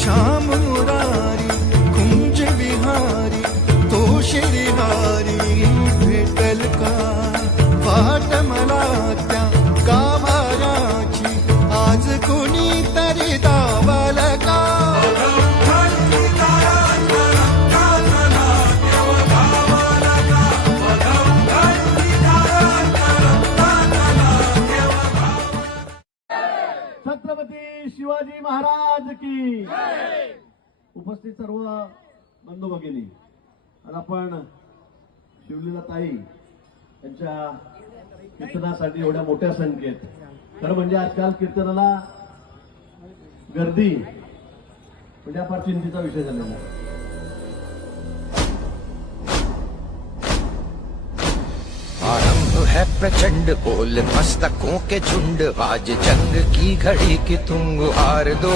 श्याम मुरारी कुंज विहारी तो श्रीहारी भेटल का वाट मला त्या गाभाऱ्याची आज कोणी तरी दावाल का छत्रपती शिवाजी महाराज की उपस्थित सर्व बंधू भगिनी आणि आपण शिवलीला ताई यांच्या कीर्तनासाठी एवढ्या मोठ्या संख्येत खरं म्हणजे आजकाल कीर्तनाला गर्दी म्हणजे फार चिंतेचा विषय झालेला आहे. आरंभ है प्रचंड बोल मस्तकों के झुंड आज जंग की घड़ी की तुम गुहार दो